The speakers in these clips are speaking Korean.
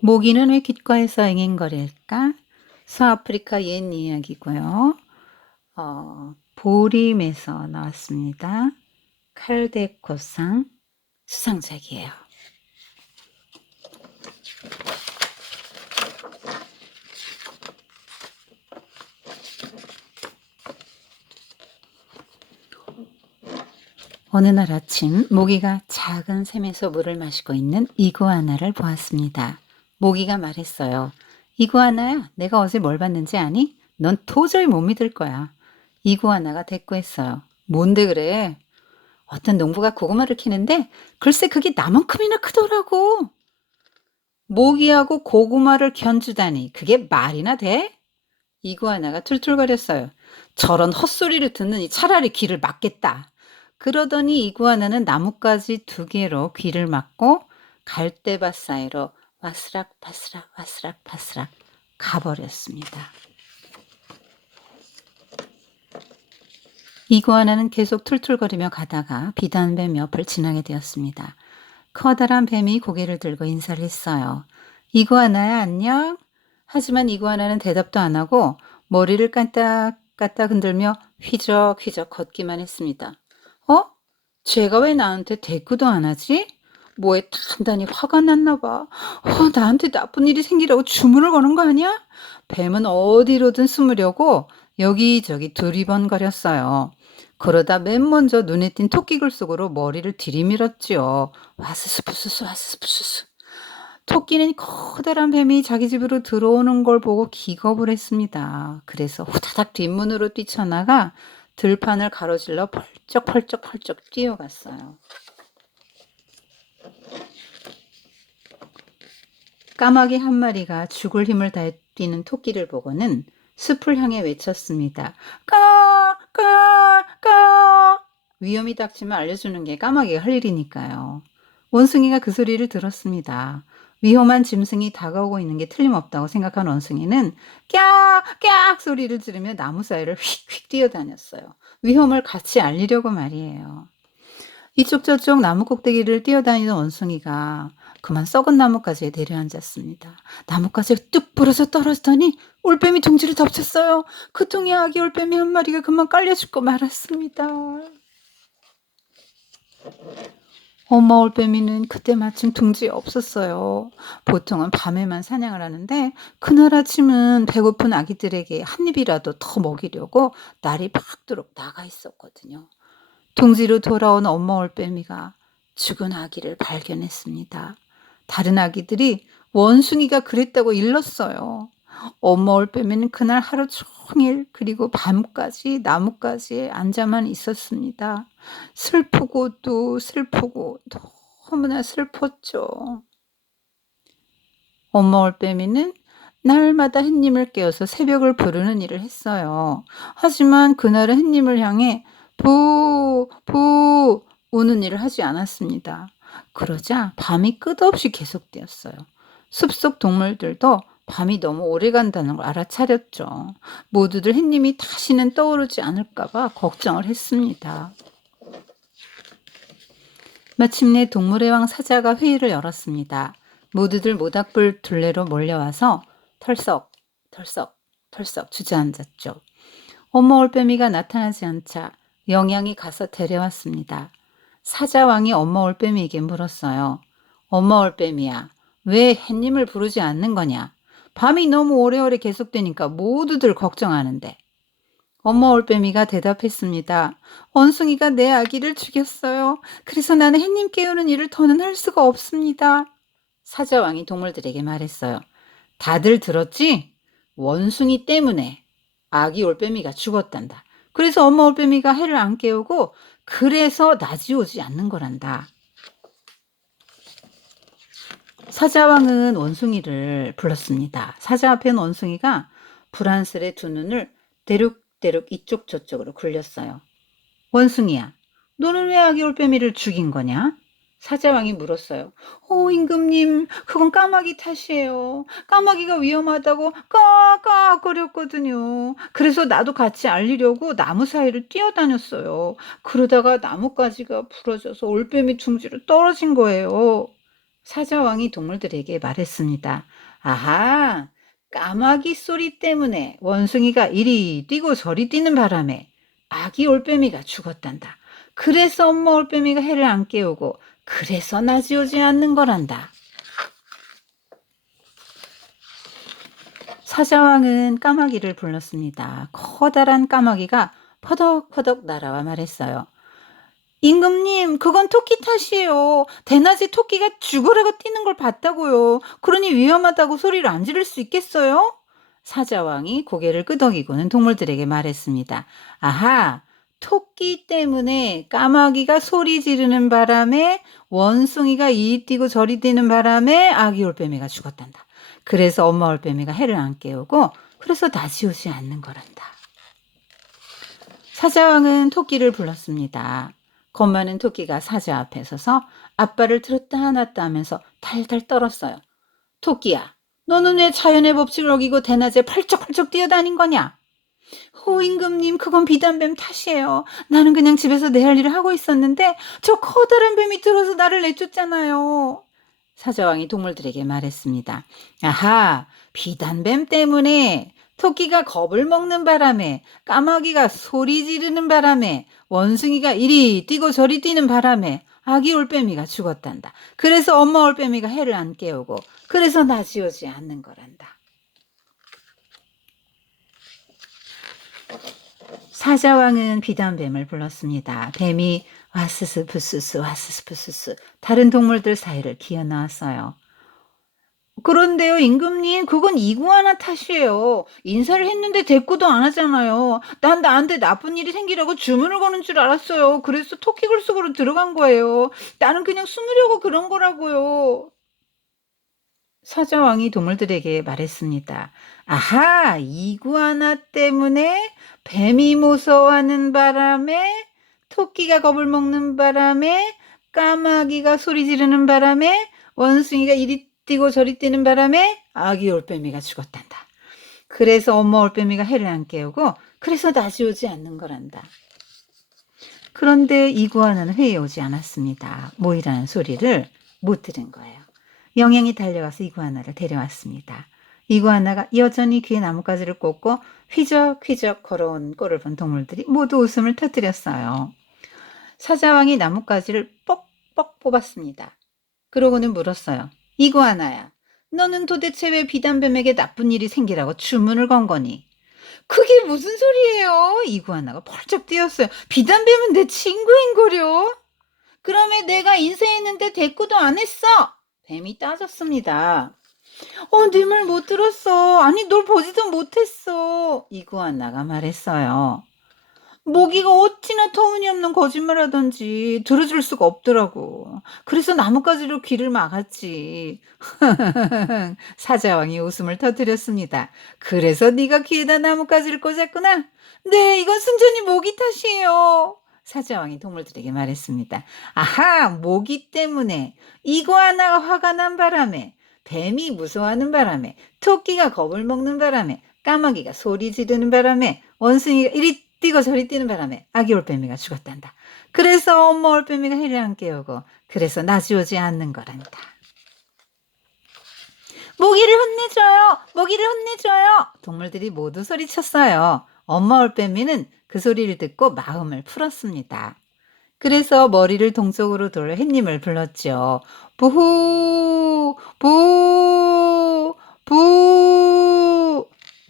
모기는 왜 귓가에서 앵앵거릴까? 서아프리카 옛 이야기고요. 보림에서 나왔습니다. 칼데코상 수상작이에요. 어느 날 아침 모기가 작은 샘에서 물을 마시고 있는 이구아나를 보았습니다. 모기가 말했어요. 이구아나야, 내가 어제 뭘 봤는지 아니? 넌 도저히 못 믿을 거야. 이구아나가 대꾸했어요. 뭔데 그래? 어떤 농부가 고구마를 캐는데 글쎄 그게 나만큼이나 크더라고. 모기하고 고구마를 견주다니 그게 말이나 돼? 이구아나가 툴툴거렸어요. 저런 헛소리를 듣느니 차라리 귀를 막겠다. 그러더니 이구아나는 나뭇가지 2개로 귀를 막고 갈대밭 사이로 와스락 바스락 와스락 바스락 가버렸습니다. 이구아나는 계속 툴툴거리며 가다가 비단뱀 옆을 지나게 되었습니다. 커다란 뱀이 고개를 들고 인사를 했어요. 이구아나야, 안녕? 하지만 이구아나는 대답도 안 하고 머리를 까딱까딱 흔들며 휘적휘적 걷기만 했습니다. 어? 쟤가 왜 나한테 대꾸도 안 하지? 뭐에 단단히 화가 났나 봐. 나한테 나쁜 일이 생기라고 주문을 거는 거 아니야? 뱀은 어디로든 숨으려고 여기저기 두리번거렸어요. 그러다 맨 먼저 눈에 띈 토끼굴 속으로 머리를 들이밀었지요. 와스스푸스스 와스스푸스스. 토끼는 커다란 뱀이 자기 집으로 들어오는 걸 보고 기겁을 했습니다. 그래서 후다닥 뒷문으로 뛰쳐나가 들판을 가로질러 펄쩍펄쩍펄쩍 뛰어갔어요. 까마귀 한 마리가 죽을 힘을 다해 뛰는 토끼를 보고는 숲을 향해 외쳤습니다. 까! 까! 까! 위험이 닥치면 알려주는 게 까마귀가 할 일이니까요. 원숭이가 그 소리를 들었습니다. 위험한 짐승이 다가오고 있는 게 틀림없다고 생각한 원숭이는 깍! 깍! 소리를 지르며 나무 사이를 휙휙 뛰어다녔어요. 위험을 같이 알리려고 말이에요. 이쪽 저쪽 나무 꼭대기를 뛰어다니는 원숭이가 그만 썩은 나뭇가지에 내려앉았습니다. 나뭇가지가 뚝 부러져 떨어지더니 올빼미 둥지를 덮쳤어요. 그 통에 아기 올빼미 한 마리가 그만 깔려 죽고 말았습니다. 엄마 올빼미는 그때 마침 둥지에 없었어요. 보통은 밤에만 사냥을 하는데 그날 아침은 배고픈 아기들에게 한 입이라도 더 먹이려고 날이 밝도록 나가 있었거든요. 둥지로 돌아온 엄마 올빼미가 죽은 아기를 발견했습니다. 다른 아기들이 원숭이가 그랬다고 일렀어요. 엄마 올빼미는 그날 하루 종일 그리고 밤까지 나뭇가지에 앉아만 있었습니다. 슬프고 또 슬프고 너무나 슬펐죠. 엄마 올빼미는 날마다 햇님을 깨워서 새벽을 부르는 일을 했어요. 하지만 그날은 햇님을 향해 부, 부 우는 일을 하지 않았습니다. 그러자 밤이 끝없이 계속되었어요. 숲속 동물들도 밤이 너무 오래 간다는 걸 알아차렸죠. 모두들 햇님이 다시는 떠오르지 않을까봐 걱정을 했습니다. 마침내 동물의 왕 사자가 회의를 열었습니다. 모두들 모닥불 둘레로 몰려와서 털썩 털썩 털썩 주저앉았죠. 엄마 올빼미가 나타나지 않자 영양이 가서 데려왔습니다. 사자왕이 엄마 올빼미에게 물었어요. 엄마 올빼미야, 왜 햇님을 부르지 않는 거냐? 밤이 너무 오래오래 계속되니까 모두들 걱정하는데. 엄마 올빼미가 대답했습니다. 원숭이가 내 아기를 죽였어요. 그래서 나는 햇님 깨우는 일을 더는 할 수가 없습니다. 사자왕이 동물들에게 말했어요. 다들 들었지? 원숭이 때문에 아기 올빼미가 죽었단다. 그래서 엄마 올빼미가 해를 안 깨우고 그래서 낮이 오지 않는 거란다. 사자왕은 원숭이를 불렀습니다. 사자 앞에 있는 원숭이가 불안스레 두 눈을 대륙대륙 이쪽 저쪽으로 굴렸어요. 원숭이야, 너는 왜 아기 올빼미를 죽인 거냐? 사자왕이 물었어요. 임금님, 그건 까마귀 탓이에요. 까마귀가 위험하다고 까까거렸거든요. 그래서 나도 같이 알리려고 나무 사이를 뛰어다녔어요. 그러다가 나뭇가지가 부러져서 올빼미 둥지로 떨어진 거예요. 사자왕이 동물들에게 말했습니다. 아하, 까마귀 소리 때문에 원숭이가 이리 뛰고 저리 뛰는 바람에 아기 올빼미가 죽었단다. 그래서 엄마 올빼미가 해를 안 깨우고 그래서 낮이 오지 않는 거란다. 사자왕은 까마귀를 불렀습니다. 커다란 까마귀가 퍼덕퍼덕 날아와 말했어요. 임금님, 그건 토끼 탓이에요. 대낮에 토끼가 죽으라고 뛰는 걸 봤다고요. 그러니 위험하다고 소리를 안 지를 수 있겠어요? 사자왕이 고개를 끄덕이고는 동물들에게 말했습니다. 아하, 토끼 때문에 까마귀가 소리 지르는 바람에 원숭이가 이리 뛰고 저리 뛰는 바람에 아기 올빼미가 죽었단다. 그래서 엄마 올빼미가 해를 안 깨우고 그래서 다시 오지 않는 거란다. 사자왕은 토끼를 불렀습니다. 겁 많은 토끼가 사자 앞에 서서 앞발을 들었다 놨다 하면서 달달 떨었어요. 토끼야, 너는 왜 자연의 법칙을 어기고 대낮에 펄쩍펄쩍 뛰어다닌 거냐? 임금님, 그건 비단뱀 탓이에요. 나는 그냥 집에서 내 할 일을 하고 있었는데 저 커다란 뱀이 들어서 나를 내쫓잖아요. 사자왕이 동물들에게 말했습니다. 아하, 비단뱀 때문에 토끼가 겁을 먹는 바람에 까마귀가 소리 지르는 바람에 원숭이가 이리 뛰고 저리 뛰는 바람에 아기 올빼미가 죽었단다. 그래서 엄마 올빼미가 해를 안 깨우고 그래서 낮이 오지 않는 거란다. 사자왕은 비단뱀을 불렀습니다. 뱀이 와스스 부스스 와스스 부스스 다른 동물들 사이를 기어 나왔어요. 그런데요, 임금님, 그건 이구아나 탓이에요. 인사를 했는데 대꾸도 안 하잖아요. 난 나한테 나쁜 일이 생기라고 주문을 거는 줄 알았어요. 그래서 토끼 굴속으로 들어간 거예요. 나는 그냥 숨으려고 그런 거라고요. 사자왕이 동물들에게 말했습니다. 아하, 이구아나 때문에 뱀이 무서워하는 바람에 토끼가 겁을 먹는 바람에 까마귀가 소리 지르는 바람에 원숭이가 이리 뛰고 저리 뛰는 바람에 아기 올빼미가 죽었단다. 그래서 엄마 올빼미가 해를 안 깨우고 그래서 낮이 오지 않는 거란다. 그런데 이구아나는 회의에 오지 않았습니다. 모이라는 소리를 못 들은 거예요. 영양이 달려가서 이구아나를 데려왔습니다. 이구아나가 여전히 귀에 나뭇가지를 꽂고 휘적휘적 걸어온 꼴을 본 동물들이 모두 웃음을 터뜨렸어요. 사자왕이 나뭇가지를 뻑뻑 뽑았습니다. 그러고는 물었어요. 이구아나야, 너는 도대체 왜 비단뱀에게 나쁜 일이 생기라고 주문을 건 거니? 그게 무슨 소리예요? 이구아나가 펄쩍 뛰었어요. 비단뱀은 내 친구인거려. 그러면 내가 인사했는데 대꾸도 안 했어. 뱀이 따졌습니다. 네 말 못 들었어. 아니, 널 보지도 못했어. 이구아나가 말했어요. 모기가 어찌나 터무니없는 거짓말 하던지 들어줄 수가 없더라고. 그래서 나뭇가지로 귀를 막았지. 사자왕이 웃음을 터뜨렸습니다. 그래서 네가 귀에다 나뭇가지를 꽂았구나? 네, 이건 순전히 모기 탓이에요. 사자왕이 동물들에게 말했습니다. 아하, 모기 때문에 이구아나가 화가 난 바람에 뱀이 무서워하는 바람에 토끼가 겁을 먹는 바람에 까마귀가 소리 지르는 바람에 원숭이가 이리 뛰고 저리 뛰는 바람에 아기 올빼미가 죽었단다. 그래서 엄마 올빼미가 해를 안 깨우고 그래서 낮이 오지 않는 거란다. 모기를 혼내줘요. 모기를 혼내줘요. 동물들이 모두 소리쳤어요. 엄마 올빼미는 그 소리를 듣고 마음을 풀었습니다. 그래서 머리를 동쪽으로 돌려 햇님을 불렀죠. 부후, 부, 부.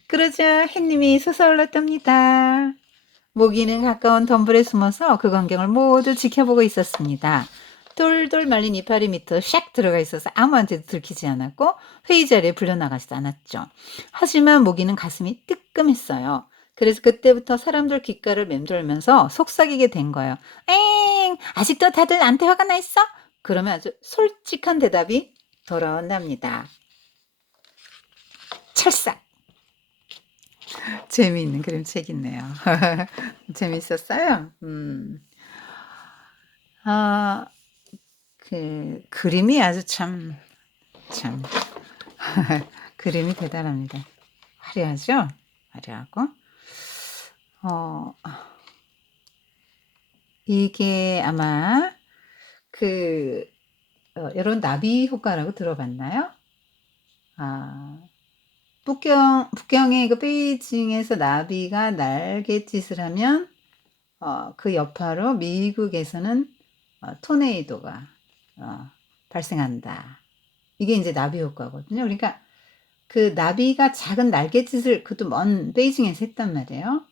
그러자 햇님이 솟아올랐답니다. 모기는 가까운 덤불에 숨어서 그 광경을 모두 지켜보고 있었습니다. 돌돌 말린 이파리 밑으로 샥 들어가 있어서 아무한테도 들키지 않았고 회의 자리에 불려나가지도 않았죠. 하지만 모기는 가슴이 뜨끔했어요. 그래서 그때부터 사람들 귓가를 맴돌면서 속삭이게 된 거예요. 엥! 아직도 다들 나한테 화가 나 있어? 그러면 아주 솔직한 대답이 돌아온답니다. 찰싹! 재미있는 그림책이네요. 재밌었어요? 아, 그림이 아주 참, 그림이 대단합니다. 화려하죠? 화려하고. 이게 아마 그, 여러분 나비 효과라고 들어봤나요? 아, 북경의 그 베이징에서 나비가 날갯짓을 하면 그 여파로 미국에서는 토네이도가 발생한다. 이게 이제 나비 효과거든요. 그러니까 그 나비가 작은 날갯짓을 그것도 먼 베이징에서 했단 말이에요.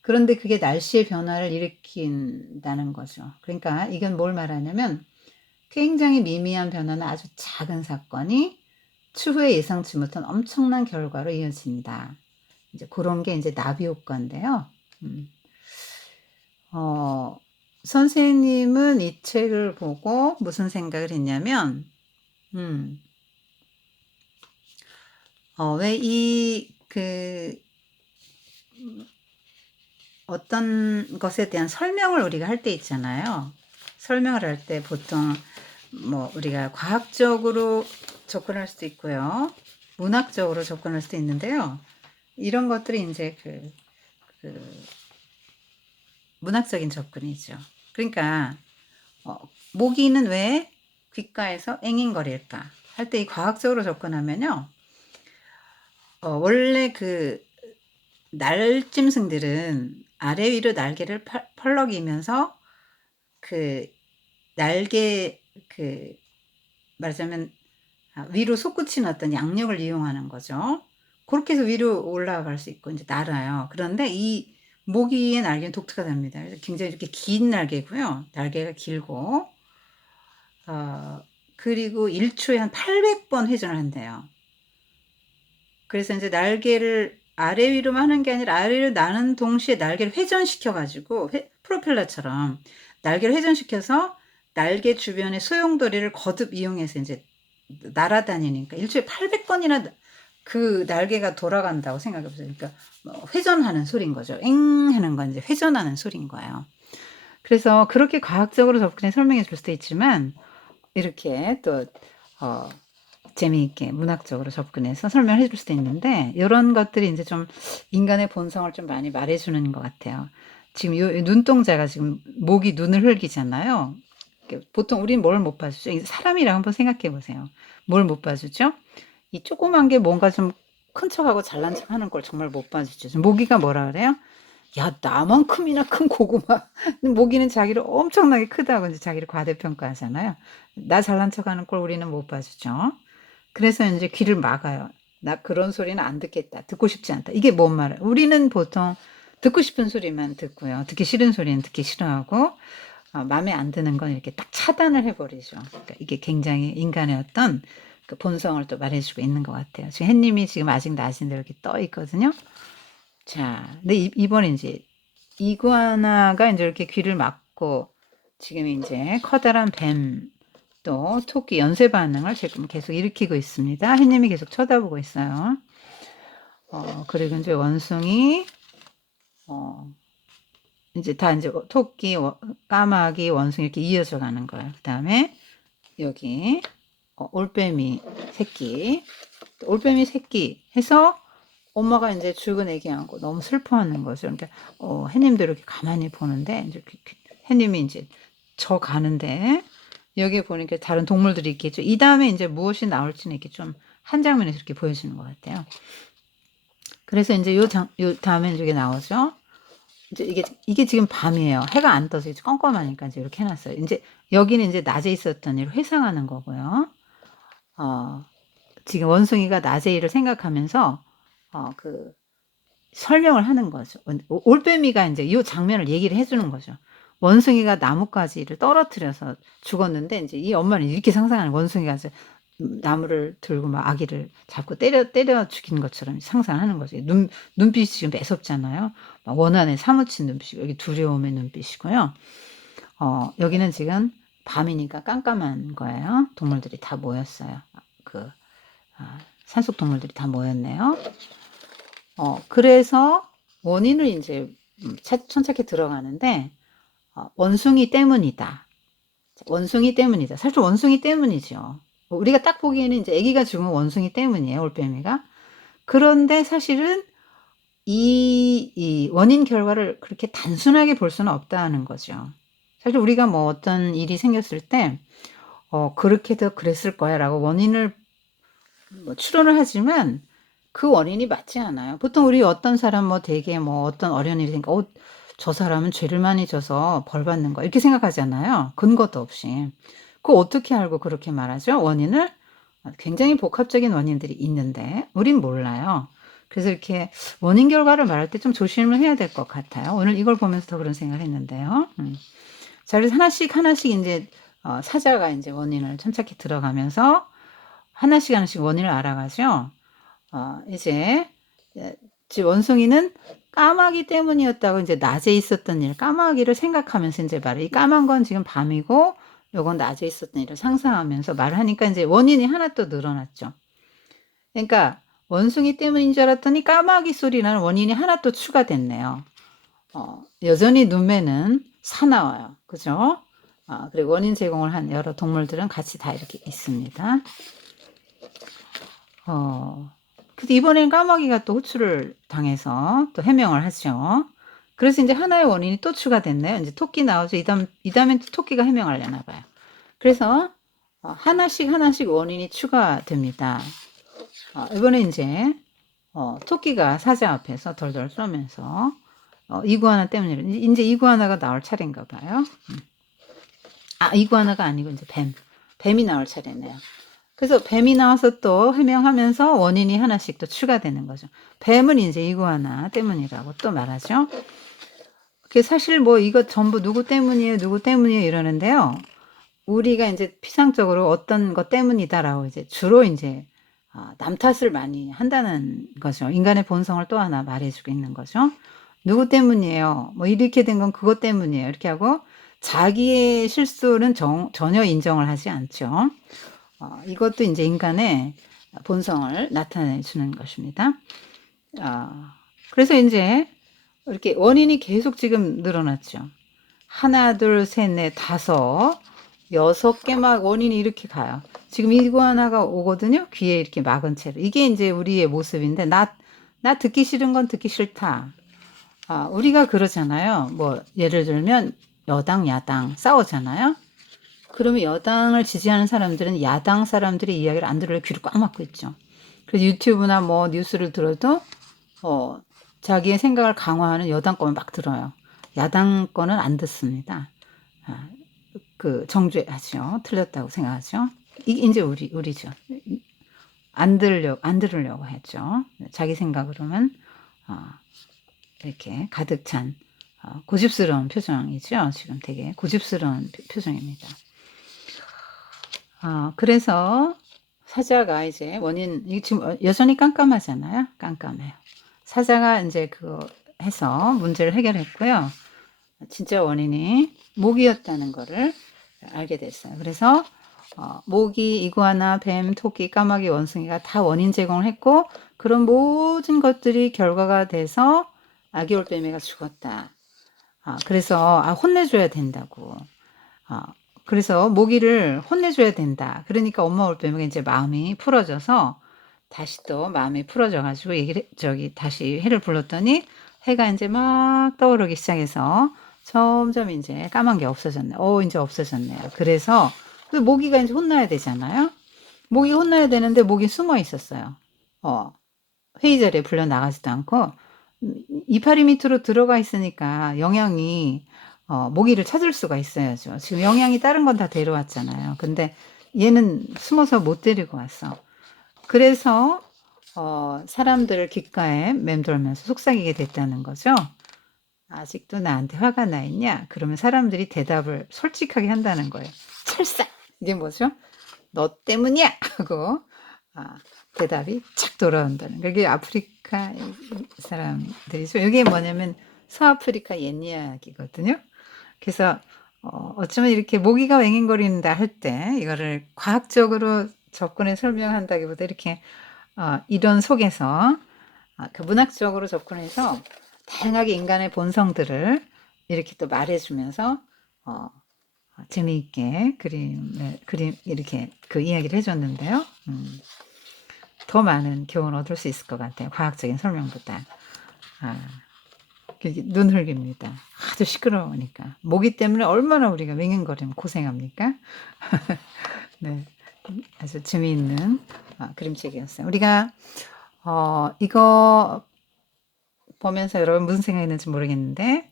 그런데 그게 날씨의 변화를 일으킨다는 거죠. 그러니까 이건 뭘 말하냐면 굉장히 미미한 변화는 아주 작은 사건이 추후에 예상치 못한 엄청난 결과로 이어진다. 이제 그런 게 이제 나비 효과인데요. 음. 선생님은 이 책을 보고 무슨 생각을 했냐면, 왜 어떤 것에 대한 설명을 우리가 할 때 있잖아요. 설명을 할 때 보통 뭐 우리가 과학적으로 접근할 수도 있고요. 문학적으로 접근할 수도 있는데요. 이런 것들이 이제 그 문학적인 접근이죠. 그러니까 모기는 왜 귓가에서 앵앵거릴까 할 때 이 과학적으로 접근하면요. 원래 그 날짐승들은 아래 위로 날개를 펄럭이면서 그 날개 말하자면 위로 솟구치는 어떤 양력을 이용하는 거죠. 그렇게 해서 위로 올라갈 수 있고 이제 날아요. 그런데 이 모기의 날개는 독특하답니다. 굉장히 이렇게 긴 날개고요. 날개가 길고 그리고 1초에 한 800번 회전을 한대요. 그래서 이제 날개를 아래 위로만 하는 게 아니라 아래로 나는 동시에 날개를 회전시켜 가지고 프로펠러처럼 날개를 회전시켜서 날개 주변의 소용돌이를 거듭 이용해서 이제 날아다니니까 일주일에 800번이나 그 날개가 돌아간다고 생각해 보세요. 그러니까 회전하는 소리인 거죠. 엥 하는 건 이제 회전하는 소리인 거예요. 그래서 그렇게 과학적으로 접근해 설명해 줄 수도 있지만 이렇게 또 재미있게 문학적으로 접근해서 설명을 해줄 수도 있는데 이런 것들이 이제 좀 인간의 본성을 좀 많이 말해주는 것 같아요. 지금 이 눈동자가 지금 목이 눈을 흘기잖아요. 보통 우리는 뭘 못 봐주죠? 사람이라 한번 생각해 보세요. 뭘 못 봐주죠? 이 조그만 게 뭔가 좀 큰 척하고 잘난 척 하는 걸 정말 못 봐주죠. 모기가 뭐라 그래요? 야, 나만큼이나 큰 고구마. 모기는 자기를 엄청나게 크다고 이제 자기를 과대평가하잖아요. 나 잘난 척하는 걸 우리는 못 봐주죠. 그래서 이제 귀를 막아요. 나 그런 소리는 안 듣겠다. 듣고 싶지 않다. 이게 뭔 말이야? 우리는 보통 듣고 싶은 소리만 듣고요. 듣기 싫은 소리는 듣기 싫어하고 마음에 안 드는 건 이렇게 딱 차단을 해버리죠. 그러니까 이게 굉장히 인간의 어떤 그 본성을 또 말해주고 있는 것 같아요. 지금 햇님이 지금 아직 낮은데 이렇게 떠 있거든요. 자, 근데 이번에 이제 이구아나가 이제 이렇게 귀를 막고 지금 이제 커다란 뱀 또 토끼 연쇄 반응을 지금 계속 일으키고 있습니다. 햇님이 계속 쳐다보고 있어요. 그리고 이제 원숭이 이제 다 이제 토끼, 까마귀, 원숭이 이렇게 이어져 가는 거예요. 그 다음에 여기 올빼미 새끼, 올빼미 새끼 해서 엄마가 이제 죽은 애기하고 너무 슬퍼하는 거죠. 그러니까 해님도 이렇게 가만히 보는데 이제 해님이 이제 저 가는데 여기 보니까 다른 동물들이 있겠죠. 이 다음에 이제 무엇이 나올지는 이렇게 좀 한 장면에서 이렇게 보여지는 것 같아요. 그래서 이제 요 다음에 이게 나오죠. 이제 이게 지금 밤이에요. 해가 안 떠서 이제 껌껌하니까 이제 이렇게 해놨어요. 이제 여기는 이제 낮에 있었던 일을 회상하는 거고요. 지금 원숭이가 낮의 일을 생각하면서 설명을 하는 거죠. 올빼미가 이제 이 장면을 얘기를 해주는 거죠. 원숭이가 나뭇가지를 떨어뜨려서 죽었는데 이제 이 엄마는 이렇게 상상하는 원숭이가 이제 나무를 들고 막 아기를 잡고 때려 죽인 것처럼 상상하는 거죠. 눈빛이 지금 매섭잖아요. 막 원한에 사무친 눈빛, 여기 두려움의 눈빛이고요. 여기는 지금 밤이니까 깜깜한 거예요. 동물들이 다 모였어요. 산속 동물들이 다 모였네요. 그래서 원인을 이제 천착해 들어가는데 원숭이 때문이다. 원숭이 때문이다. 사실 원숭이 때문이죠. 우리가 딱 보기에는 이제 아기가 죽은 원숭이 때문이에요. 올빼미가. 그런데 사실은 이 원인 결과를 그렇게 단순하게 볼 수는 없다는 거죠. 사실 우리가 뭐 어떤 일이 생겼을 때 그렇게도 그랬을 거야라고 원인을 뭐 추론을 하지만 그 원인이 맞지 않아요. 보통 우리 어떤 사람 뭐 되게 뭐 어떤 어려운 일이 생기니까 저 사람은 죄를 많이 져서 벌 받는 거야. 이렇게 생각하잖아요. 근거도 없이. 그거 어떻게 알고 그렇게 말하죠? 원인을? 굉장히 복합적인 원인들이 있는데 우린 몰라요. 그래서 이렇게 원인 결과를 말할 때 좀 조심을 해야 될 것 같아요. 오늘 이걸 보면서 더 그런 생각을 했는데요. 자, 그래서 하나씩 하나씩 이제 사자가 이제 원인을 천착해 들어가면서 하나씩 하나씩 원인을 알아가죠. 이제 원숭이는 까마귀 때문이었다고 이제 낮에 있었던 일, 까마귀를 생각하면서 이제 말을, 이 까만 건 지금 밤이고 요건 낮에 있었던 일을 상상하면서 말을 하니까 이제 원인이 하나 또 늘어났죠. 그러니까 원숭이 때문인 줄 알았더니 까마귀 소리 나는 원인이 하나 또 추가됐네요. 여전히 눈매는 사나워요. 그죠? 그리고 원인 제공을 한 여러 동물들은 같이 다 이렇게 있습니다. 근데 이번엔 까마귀가 또 호출을 당해서 또 해명을 하죠. 그래서 이제 하나의 원인이 또 추가됐네요. 이제 토끼 나오죠. 이 다음엔 또 토끼가 해명하려나 봐요. 그래서 하나씩 하나씩 원인이 추가됩니다. 이번에 이제 토끼가 사자 앞에서 덜덜 떨면서 이구아나 때문에 이제 이구아나가 나올 차례인가 봐요. 이구아나가 아니고 이제 뱀이 나올 차례네요. 그래서 뱀이 나와서 또 해명하면서 원인이 하나씩 또 추가되는 거죠. 뱀은 이제 이구아나 때문이라고 또 말하죠. 그게 사실 뭐 이거 전부 누구 때문이에요, 누구 때문이에요 이러는데요. 우리가 이제 피상적으로 어떤 것 때문이다라고 이제 주로 이제 남 탓을 많이 한다는 거죠. 인간의 본성을 또 하나 말해주고 있는 거죠. 누구 때문이에요? 뭐 이렇게 된 건 그것 때문이에요. 이렇게 하고 자기의 실수는 전혀 인정을 하지 않죠. 이것도 이제 인간의 본성을 나타내 주는 것입니다. 그래서 이제 이렇게 원인이 계속 지금 늘어났죠. 하나, 둘, 셋, 넷, 다섯, 6개 막 원인이 이렇게 가요. 지금 이구아나가 오거든요. 귀에 이렇게 막은 채로. 이게 이제 우리의 모습인데, 나 듣기 싫은 건 듣기 싫다. 우리가 그러잖아요. 뭐, 예를 들면, 여당, 야당 싸우잖아요. 그러면 여당을 지지하는 사람들은 야당 사람들의 이야기를 안 들으려 귀를 꽉 막고 있죠. 그래서 유튜브나 뭐 뉴스를 들어도 자기의 생각을 강화하는 여당 거만 막 들어요. 야당 거는 안 듣습니다. 정죄하죠. 틀렸다고 생각하죠. 이게 이제 우리죠. 안 들으려고 했죠. 자기 생각으로만 이렇게 가득 찬 고집스러운 표정이죠. 지금 되게 고집스러운 표정입니다. 그래서 사자가 이제 이게 지금 여전히 깜깜하잖아요. 깜깜해요. 사자가 이제 그거 해서 문제를 해결했고요. 진짜 원인이 모기였다는 거를 알게 됐어요. 그래서 모기, 이구아나, 뱀, 토끼, 까마귀, 원숭이가 다 원인 제공을 했고 그런 모든 것들이 결과가 돼서 아기 올빼미가 죽었다. 그래서 혼내줘야 된다고. 그래서 모기를 혼내줘야 된다. 그러니까 엄마 올빼미가 이제 마음이 풀어져서 다시 또 마음이 풀어져가지고 다시 해를 불렀더니 해가 이제 막 떠오르기 시작해서 점점 이제 까만 게 없어졌네. 이제 없어졌네요. 그래서 모기가 이제 혼나야 되잖아요. 모기 혼나야 되는데 모기 숨어 있었어요. 회의 자리에 불려 나가지도 않고 이파리 밑으로 들어가 있으니까 영양이 모기를 찾을 수가 있어야죠. 지금 영양이 다른 건 다 데려왔잖아요. 근데 얘는 숨어서 못 데리고 왔어. 그래서 사람들을 귓가에 맴돌면서 속삭이게 됐다는 거죠. 아직도 나한테 화가 나 있냐? 그러면 사람들이 대답을 솔직하게 한다는 거예요. 철사! 이게 뭐죠? 너 때문이야! 하고 대답이 착 돌아온다는 거예요. 이게 아프리카 사람들이죠. 이게 뭐냐면 서아프리카 옛 이야기거든요. 그래서 어쩌면 이렇게 모기가 왱왱거린다 할 때 이거를 과학적으로 접근해 설명한다기보다 이렇게 이런 속에서 그 문학적으로 접근해서 다양하게 인간의 본성들을 이렇게 또 말해주면서 재미있게 그림 이렇게 그 이야기를 해줬는데요. 더 많은 교훈을 얻을 수 있을 것 같아요. 과학적인 설명보다. 눈 흘립니다. 하도 시끄러우니까. 모기 때문에 얼마나 우리가 맹행거리면 고생합니까? 네. 아주 재미있는 그림책이었어요. 우리가 이거 보면서 여러분 무슨 생각이 있는지 모르겠는데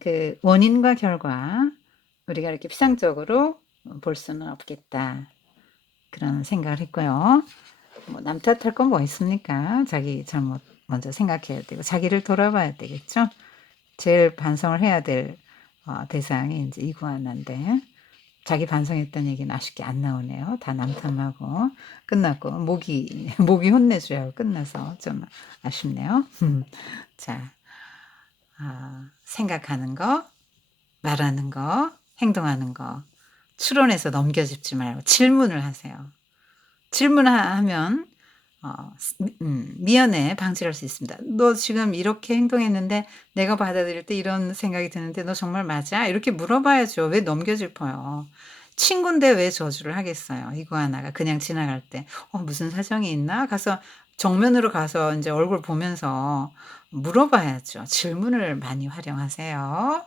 그 원인과 결과 우리가 이렇게 피상적으로 볼 수는 없겠다. 그런 생각을 했고요. 뭐 남 탓할 건 뭐 있습니까? 자기 잘못 먼저 생각해야 되고 자기를 돌아봐야 되겠죠. 제일 반성을 해야 될 대상이 인제 이구아나인데 자기 반성했다는 얘기는 아쉽게 안 나오네요. 다 남 탓하고 끝났고 모기 혼내줘야 하고 끝나서 좀 아쉽네요. 자, 생각하는 거, 말하는 거, 행동하는 거 추론해서 넘겨짚지 말고 질문을 하세요. 질문하면 미연에 방지할 수 있습니다. "너 지금 이렇게 행동했는데 내가 받아들일 때 이런 생각이 드는데 너 정말 맞아?" 이렇게 물어봐야죠. 왜 넘겨짚어요. 친구인데 왜 저주를 하겠어요. 이구아나가 그냥 지나갈 때. 무슨 사정이 있나?" 가서 정면으로 가서 인제 얼굴 보면서 물어봐야죠. 질문을 많이 활용하세요.